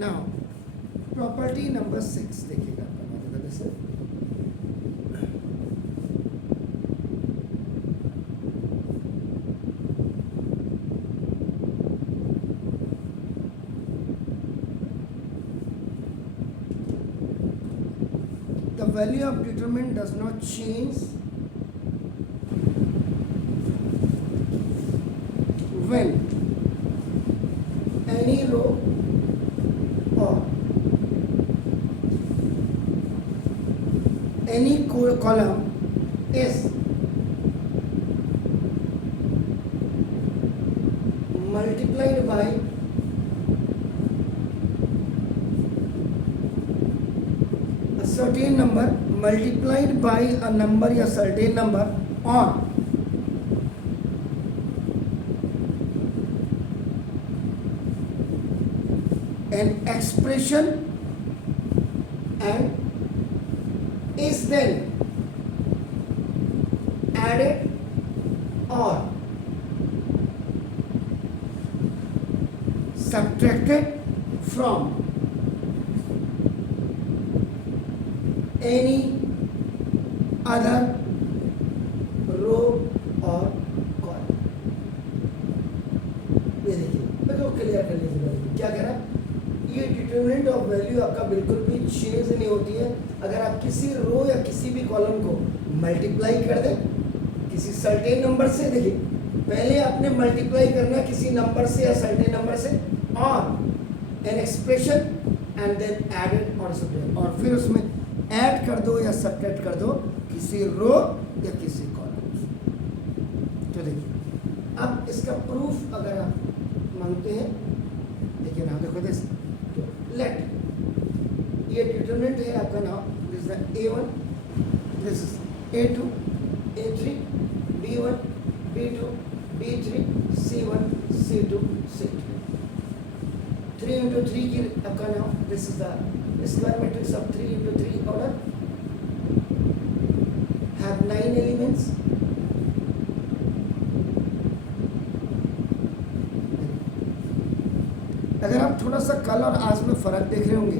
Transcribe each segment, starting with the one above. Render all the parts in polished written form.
Now property number 6 देखिएगा आपका जैसे the value of determinant does not change when any row or any column is multiplied by a certain number multiplied by a number या certain number on an expression and is then added or subtracted from any other row or column. ये देखिए देखो clear कर लीजिए क्या कह रहा है ये डिटरमिनेंट ऑफ वैल्यू आपका बिल्कुल भी चेंज नहीं होती है अगर आप किसी रो या किसी भी कॉलम को मल्टीप्लाई कर दें किसी सर्टेन नंबर से। देखिए पहले आपने मल्टीप्लाई करना है किसी नंबर से या सर्टेन नंबर से on an expression and then added और सब्ट्रैक्ट और फिर उसमें ऐड कर दो या सब्ट्रैक्ट कर दो किसी रो या किसी कॉलम से। तो देखिए अब इसका प्रूफ अगर आप मांगते हैं देखिए ना देखो दिस लेट ये डिटरमिनेंट है आपका नाम this is A1 this is A2 A3 B1 B2 B3 C1 C2 C3 3 into 3 की आपका नाम this is the square matrix of 3 into 3 order have 9 elements अगर आप थोड़ा सा कल और आज में फ़र्क देख रहे होंगे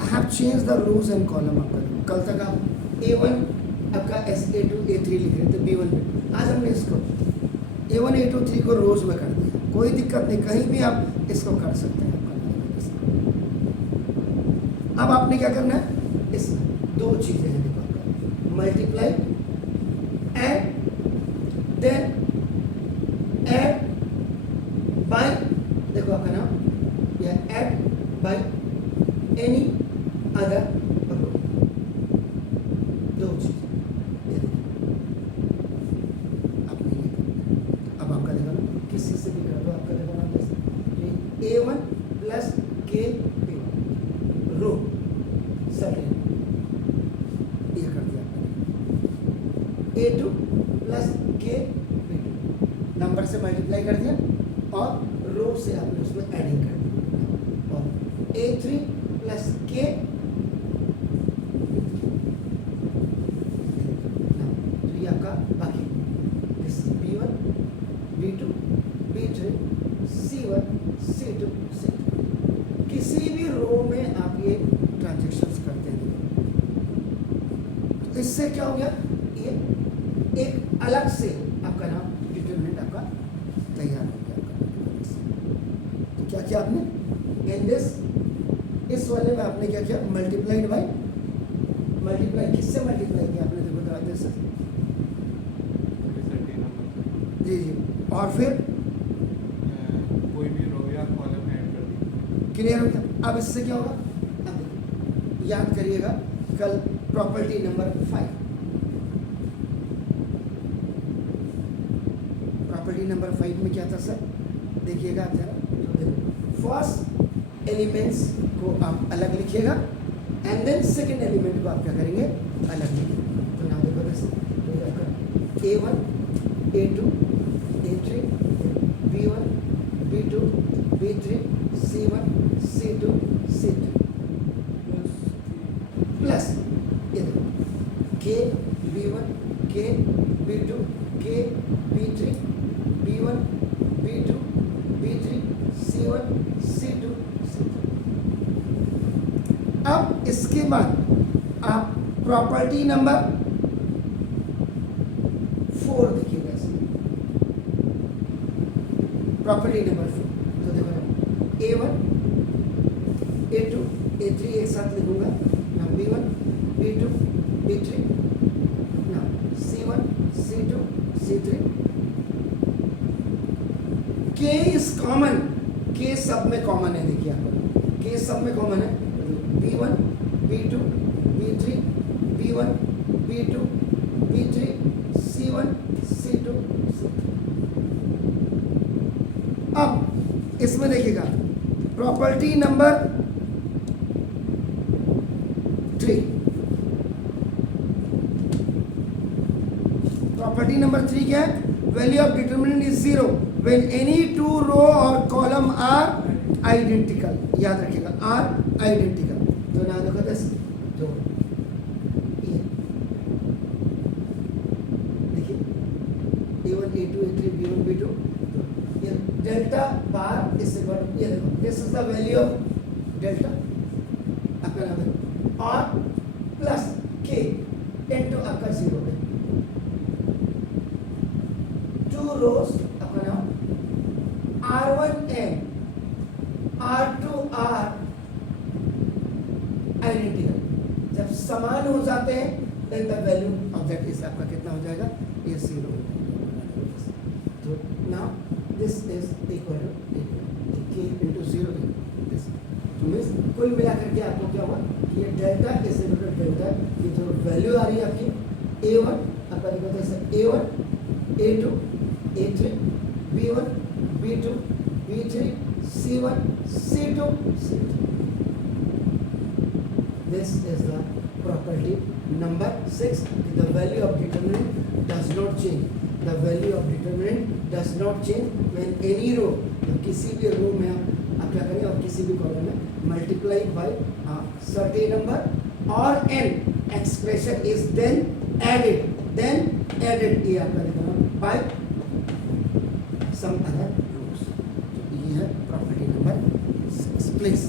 I have change the rows and column आपका कल तक आप A1 आपका A2 A3 लिख रहे थे B1 में आज हमने इसको A1 A2 3 को रोज में कर दिया कोई दिक्कत नहीं कहीं भी आप इसको कर सकते हैं अब आपने क्या करना है इसमें दो चीज़ें हैं देखो आपका multiply and then add by देखो आपका नाम यह add by any other row दो चीज अब आपका देखो ना किसी से भी कर दो आपका देखो ना जैसे A1 प्लस के B1 रो सर्टेन ये कर दिया A2 प्लस के B2 नंबर से मल्टीप्लाई कर दिया और रो से आपने उसमें एडिंग कर दी और A3 प्लस के तो ये आपका बाकी this is B1 B2 B3 C1 C2 C3 किसी भी रो में आप ये ट्रांजैक्शंस करते हैं तो इससे क्या हो गया ये एक अलग से आपका नाम डिटरमिनेंट आपका तैयार हो गया क्या किया आपने इन दिस इस वाले में आपने क्या किया मल्टीप्लाई किससे मल्टीप्लाई किया आपने देखो बताते सर जी जी और फिर कोई भी रो या कॉलम ऐड कर दी क्लियर हो गया अब इससे क्या होगा अब याद करिएगा कल प्रॉपर्टी नंबर 5 प्रॉपर्टी नंबर 5 में क्या था सर देखिएगा आप जरा फर्स्ट एलिमेंट्स को आप अलग लिखिएगा एंड देन सेकेंड एलिमेंट को आप क्या करेंगे अलग लिखिएगा तो ना देखो जैसे A1 A2 A3 B1 B2 B3 C1 C2 C3 plus ये देखो K B1 K B2 K B3 B1 B2 B3 C1 C2 C3 इसके बाद आप प्रॉपर्टी नंबर 4 देखिएगा इसमें, प्रॉपर्टी नंबर 4। तो देखो A1 A2 A3 एक साथ लिखूंगा ना, B1 B2 B3 ना, C1 C2 C3। K is common, K सब में कॉमन है, देखिए आप K सब में कॉमन है, B1 B2 B3 B1 B2 B3 C1 C2 C3। अब इसमें देखिएगा प्रॉपर्टी नंबर 3, प्रॉपर्टी नंबर 3 क्या है? Value of determinant is 0 when any two row और कॉलम आर आइडेंटिकल। याद रखिएगा आर आइडेंटिकल। तो ना देखो दिस, तो ये देखिए A1 A2 A3 B1 B2, ये delta bar is equal to, ये देखो this is the value of delta आपका नाम है, और प्लस के इनटू आपका 0 है, 2 रोज आपका नाम R1N R2R आइडेंटिकल। जब समान हो जाते हैं then the value of that is आपका कितना हो जाएगा? ये 0 हो जाएगा। तो now this is equal to k into 0 this. तो मींस कुल मिला करके आपको क्या हुआ कि ये delta is equal to delta, ये जो वैल्यू आ रही है आपकी A1 आपका देखो तो A1 A2 A3 B1 B2 B3 C1 C2 C3। This is the property number 6. The value of determinant does not change. The value of determinant does not change when any row, किसी भी रो में आप क्या करेंगे और किसी भी column में multiply by certain number or n expression is then added ये आपका लिखना by some other rules। ये है प्रॉपर्टी नंबर 6। प्लीज